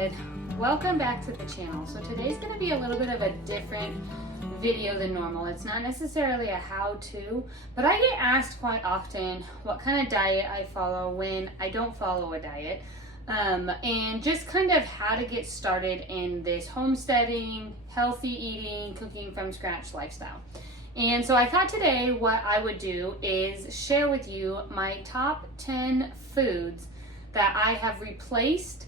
good? Welcome back to the channel. So today's going to be a little bit of a different video than normal. It's not necessarily a how-to, but I get asked quite often what kind of diet I follow when I don't follow a diet, and just kind of how to get started in this homesteading, healthy eating, cooking from scratch lifestyle. And so I thought today what I would do is share with you my top 10 foods that I have replaced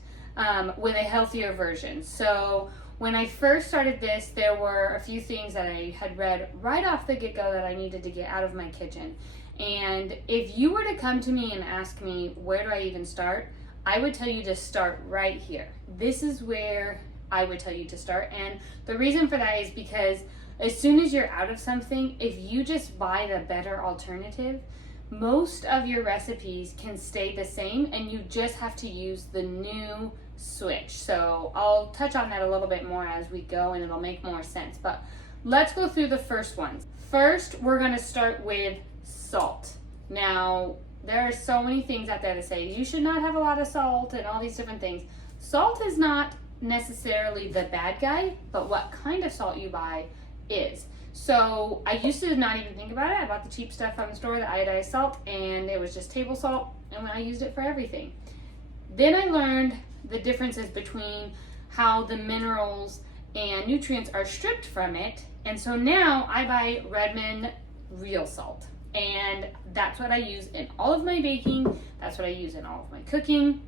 with a healthier version. So when I first started this, there were a few things that I had read right off the get-go that I needed to get out of my kitchen. And if you were to come to me and ask me, where do I even start? I would tell you to start right here. This is where I would tell you to start. And the reason for that is because as soon as you're out of something, if you just buy the better alternative, most of your recipes can stay the same and you just have to use the new switch. So I'll touch on that a little bit more as we go and it'll make more sense. But let's go through the first ones. First, we're going to start with salt. Now, there are so many things out there to say you should not have a lot of salt and all these different things. Salt is not necessarily the bad guy, but what kind of salt you buy is. So I used to not even think about it. I bought the cheap stuff from the store, the iodized salt, and it was just table salt, and I used it for everything. Then I learned the differences between how the minerals and nutrients are stripped from it, and so now I buy Redmond real salt, and that's what I use in all of my baking. That's what I use in all of my cooking.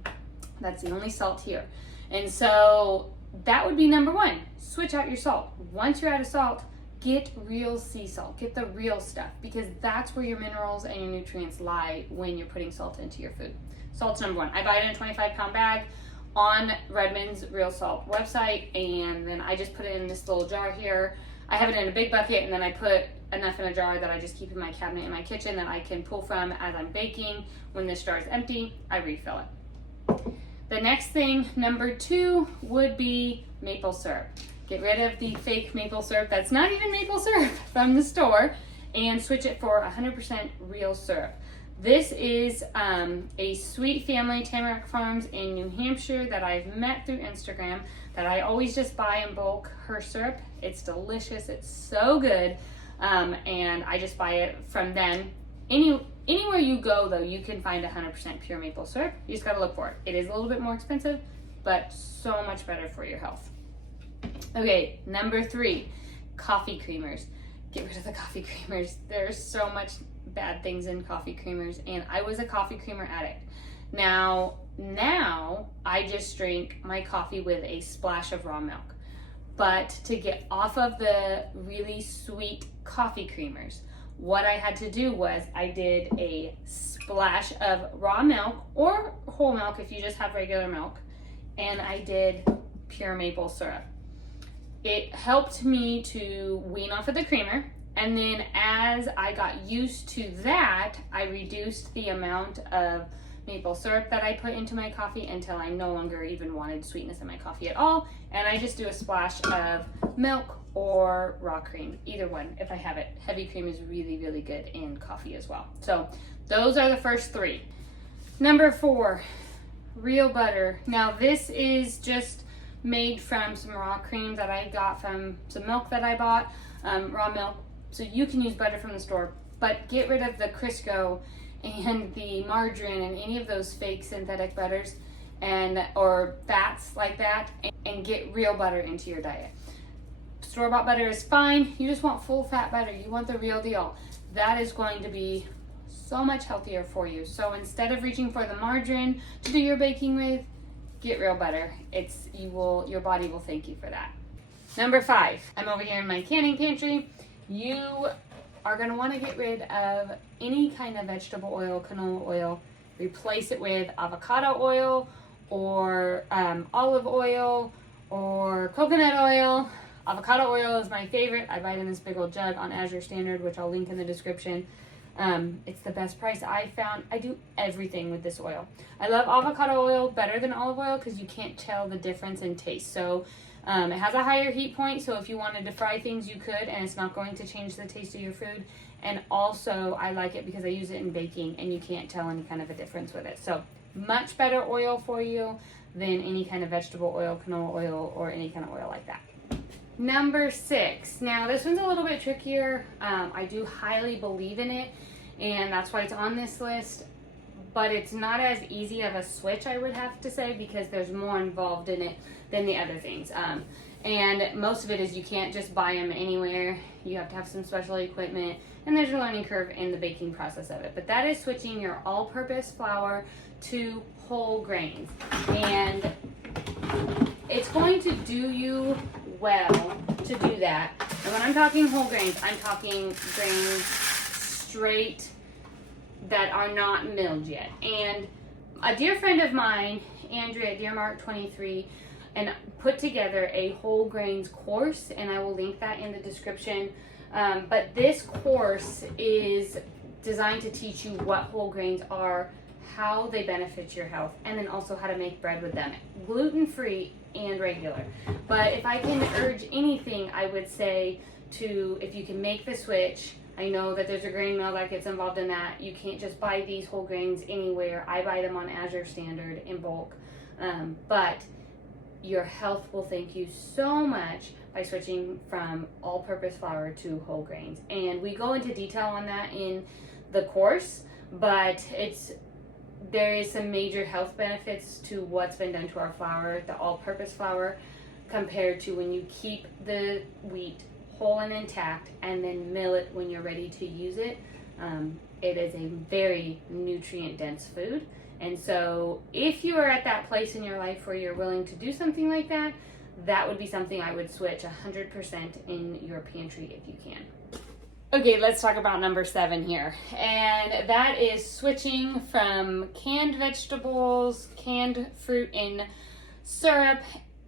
That's the only salt here. And so that would be number one. Switch out your salt. Once you're out of salt, get real sea salt. Get the real stuff, because that's where your minerals and your nutrients lie when you're putting salt into your food. Salt's number one. I buy it in a 25-pound bag on Redmond's Real Salt website, and then I just put it in this little jar here. I have it in a big bucket, and then I put enough in a jar that I just keep in my cabinet in my kitchen that I can pull from as I'm baking. When this jar is empty, I refill it. The next thing, number two, would be maple syrup. Get rid of the fake maple syrup that's not even maple syrup from the store and switch it for 100% real syrup. This is a Sweet Family Tamarack Farms in New Hampshire that I've met through Instagram that I always just buy in bulk, her syrup. It's delicious. It's so good. And I just buy it from them. Anywhere you go, though, you can find 100% pure maple syrup. You just got to look for it. It is a little bit more expensive, but so much better for your health. Okay, number three, coffee creamers. Get rid of the coffee creamers. There's so much bad things in coffee creamers, and I was a coffee creamer addict. Now I just drink my coffee with a splash of raw milk. But to get off of the really sweet coffee creamers, what I had to do was I did a splash of raw milk or whole milk if you just have regular milk, and I did pure maple syrup. It helped me to wean off of the creamer, and then as I got used to that, I reduced the amount of maple syrup that I put into my coffee until I no longer even wanted sweetness in my coffee at all, and I just do a splash of milk or raw cream, either one if I have it. Heavy cream is really, really good in coffee as well. So those are the first three. Number four, real butter. Now this is just made from some raw cream that I got from some milk that I bought, raw milk. So you can use butter from the store, but get rid of the Crisco and the margarine and any of those fake synthetic butters or fats like that, and get real butter into your diet. Store-bought butter is fine. You just want full fat butter. You want the real deal. That is going to be so much healthier for you. So instead of reaching for the margarine to do your baking with, get real butter. Your body will thank you for that. Number five, I'm over here in my canning pantry. You are going to want to get rid of any kind of vegetable oil, canola oil. Replace it with avocado oil or olive oil or coconut oil. Avocado oil is my favorite. I buy it in this big old jug on Azure Standard, which I'll link in the description. It's the best price I found. I do everything with this oil. I love avocado oil better than olive oil because you can't tell the difference in taste. So it has a higher heat point, so if you wanted to fry things, you could, and it's not going to change the taste of your food. And also, I like it because I use it in baking, and you can't tell any kind of a difference with it. So much better oil for you. than any kind of vegetable oil, canola oil, or any kind of oil like that. Number 6. Now this one's a little bit trickier. I do highly believe in it, and that's why it's on this list, but it's not as easy of a switch, I would have to say, because there's more involved in it than the other things. And most of it is you can't just buy them anywhere. You have to have some special equipment, and there's a learning curve in the baking process of it. But that is switching your all-purpose flour to whole grains. And it's going to do you well to do that. And when I'm talking whole grains, I'm talking grains straight that are not milled yet. And a dear friend of mine, Andrea at Dearmark23, and put together a whole grains course, and I will link that in the description. But this course is designed to teach you what whole grains are, how they benefit your health, and then also how to make bread with them, gluten-free and regular. But if I can urge anything, I would say to, if you can make the switch. I know that there's a grain mill that gets involved in that. You can't just buy these whole grains anywhere. I buy them on Azure Standard in bulk. But your health will thank you so much by switching from all-purpose flour to whole grains. And we go into detail on that in the course, but there is some major health benefits to what's been done to our flour, the all-purpose flour, compared to when you keep the wheat whole and intact and then mill it when you're ready to use it. It is a very nutrient-dense food. And so if you are at that place in your life where you're willing to do something like that, that would be something I would switch 100% in your pantry if you can. Okay, let's talk about number 7 here. And that is switching from canned vegetables, canned fruit in syrup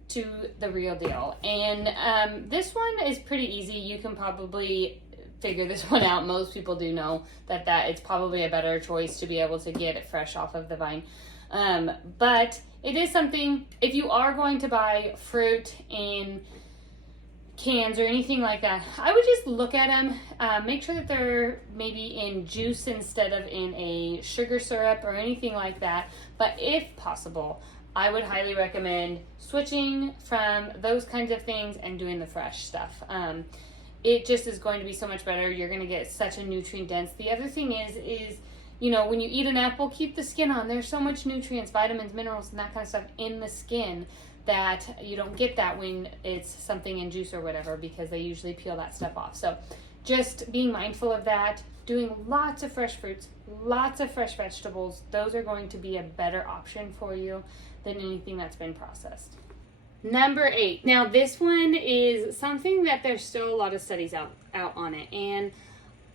to the real deal. And this one is pretty easy. You can probably figure this one out. Most people do know that it's probably a better choice to be able to get it fresh off of the vine. But it is something, if you are going to buy fruit in cans or anything like that, I would just look at them, make sure that they're maybe in juice instead of in a sugar syrup or anything like that. But if possible, I would highly recommend switching from those kinds of things and doing the fresh stuff. It just is going to be so much better. You're going to get such a nutrient dense. The other thing is, you know, when you eat an apple, keep the skin on. There's so much nutrients, vitamins, minerals, and that kind of stuff in the skin that you don't get that when it's something in juice or whatever, because they usually peel that stuff off. So just being mindful of that, doing lots of fresh fruits, lots of fresh vegetables, those are going to be a better option for you than anything that's been processed. Number 8. Now this one is something that there's still a lot of studies out on it, and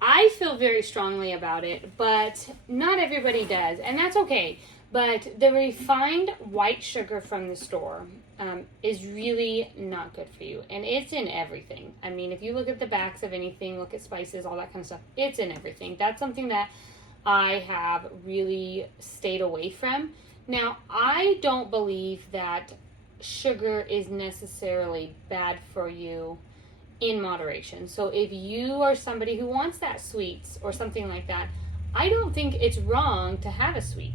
I feel very strongly about it, but not everybody does, and that's okay. But the refined white sugar from the store is really not good for you, and it's in everything. I mean, if you look at the backs of anything, look at spices, all that kind of stuff, it's in everything. That's something that I have really stayed away from. Now, I don't believe that sugar is necessarily bad for you in moderation. So if you are somebody who wants that sweets or something like that, I don't think it's wrong to have a sweet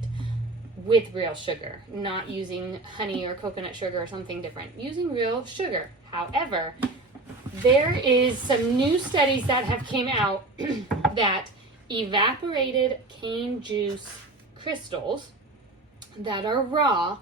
with real sugar, not using honey or coconut sugar or something different, using real sugar. However, there is some new studies that have came out that evaporated cane juice crystals that are raw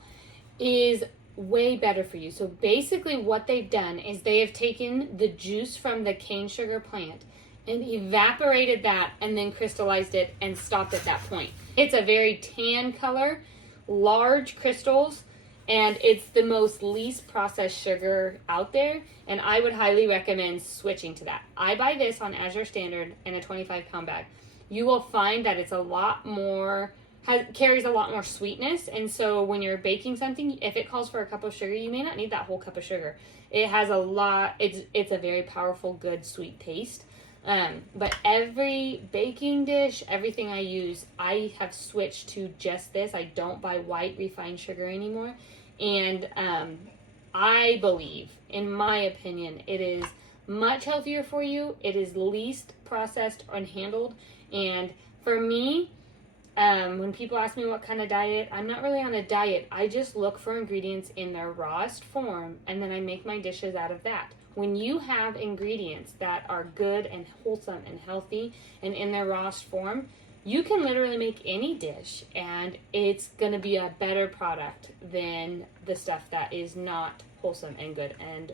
is way better for you. So basically what they've done is they have taken the juice from the cane sugar plant and evaporated that and then crystallized it and stopped at that point. It's a very tan color, large crystals, and it's the most least processed sugar out there, and I would highly recommend switching to that. I buy this on Azure Standard in a 25-pound bag. You will find that it's a lot more, carries a lot more sweetness, and so when you're baking something, if it calls for a cup of sugar, you may not need that whole cup of sugar. It has a lot, it's a very powerful, good, sweet taste. But every baking dish, everything I use, I have switched to just this. I don't buy white refined sugar anymore. And I believe, in my opinion, it is much healthier for you. It is least processed and handled. And for me, when people ask me what kind of diet, I'm not really on a diet. I just look for ingredients in their rawest form, and then I make my dishes out of that. When you have ingredients that are good and wholesome and healthy and in their rawest form, you can literally make any dish, and it's going to be a better product than the stuff that is not wholesome and good and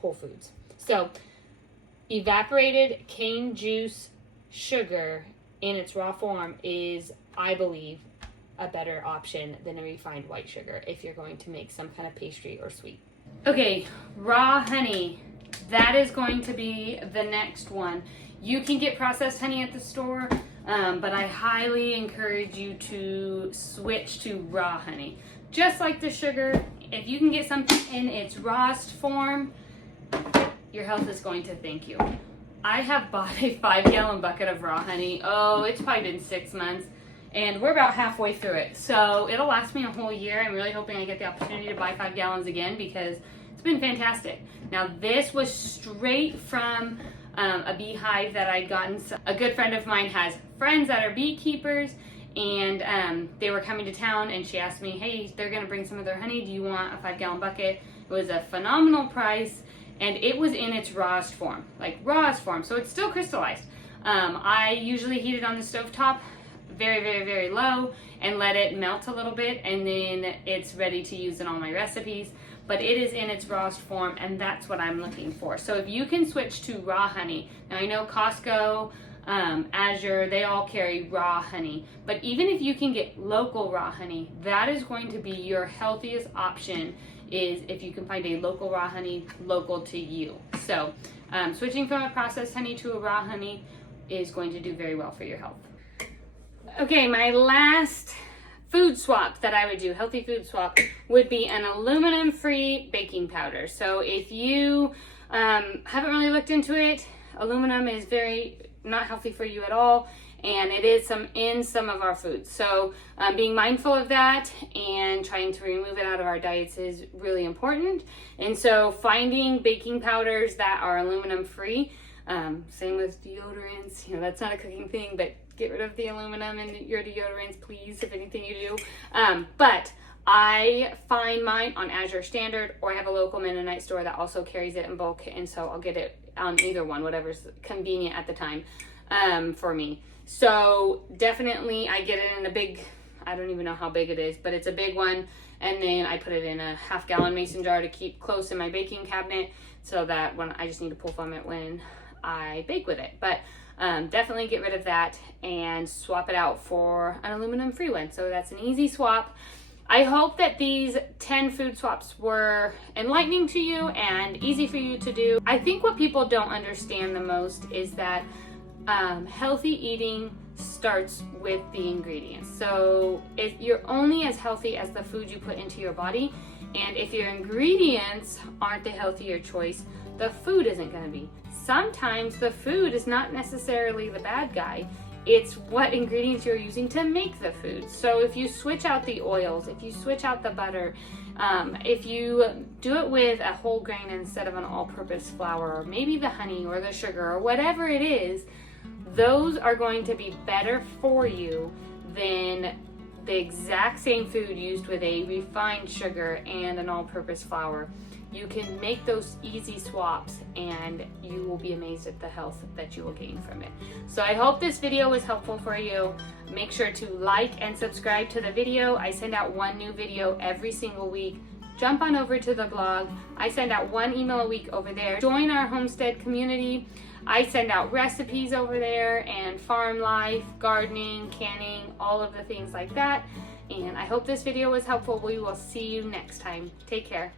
whole foods. So, evaporated cane juice sugar in its raw form is, I believe, a better option than a refined white sugar if you're going to make some kind of pastry or sweet. Okay, raw honey. That is going to be the next one. You can get processed honey at the store, but I highly encourage you to switch to raw honey. Just like the sugar, if you can get something in its rawest form, your health is going to thank you. I have bought a 5-gallon bucket of raw honey. Oh, it's probably been 6 months, and we're about halfway through it. So it'll last me a whole year. I'm really hoping I get the opportunity to buy 5 gallons again because it's been fantastic. Now, this was straight from a beehive that I'd gotten. A good friend of mine has friends that are beekeepers, and they were coming to town, and she asked me, hey, they're going to bring some of their honey. Do you want a 5-gallon bucket? It was a phenomenal price. And it was in its rawest form, like rawest form, so it's still crystallized. I usually heat it on the stovetop very, very, very low and let it melt a little bit, and then it's ready to use in all my recipes. But it is in its rawest form, and that's what I'm looking for. So if you can switch to raw honey, now I know Costco, Azure, they all carry raw honey. But even if you can get local raw honey, that is going to be your healthiest option, is if you can find a local raw honey local to you. So switching from a processed honey to a raw honey is going to do very well for your health. Okay, my last food swap that I would do, healthy food swap, would be an aluminum-free baking powder. So if you haven't really looked into it, aluminum is very not healthy for you at all, and it is in some of our foods. So being mindful of that and trying to remove it out of our diets is really important. And so finding baking powders that are aluminum free, same with deodorants, that's not a cooking thing, but get rid of the aluminum in your deodorants, please, if anything you do. But I find mine on Azure Standard, or I have a local Mennonite store that also carries it in bulk, and so I'll get it on either one, whatever's convenient at the time for me. So definitely I get it in a big, I don't even know how big it is, but it's a big one, and then I put it in a 1/2-gallon mason jar to keep close in my baking cabinet, so that when I just need to pull from it when I bake with it. But definitely get rid of that and swap it out for an aluminum free one. So that's an easy swap. I hope that these 10 food swaps were enlightening to you and easy for you to do. I think what people don't understand the most is that healthy eating starts with the ingredients. So you're only as healthy as the food you put into your body, and if your ingredients aren't the healthier choice, the food isn't going to be. Sometimes the food is not necessarily the bad guy. It's what ingredients you're using to make the food. So if you switch out the oils, if you switch out the butter, if you do it with a whole grain instead of an all-purpose flour, or maybe the honey or the sugar or whatever it is, those are going to be better for you than the exact same food used with a refined sugar and an all-purpose flour. You can make those easy swaps, and you will be amazed at the health that you will gain from it. So I hope this video was helpful for you. Make sure to like and subscribe to the video. I send out one new video every single week. Jump on over to the blog. I send out one email a week over there. Join our homestead community. I send out recipes over there, and farm life, gardening, canning, all of the things like that. And I hope this video was helpful. We will see you next time. Take care.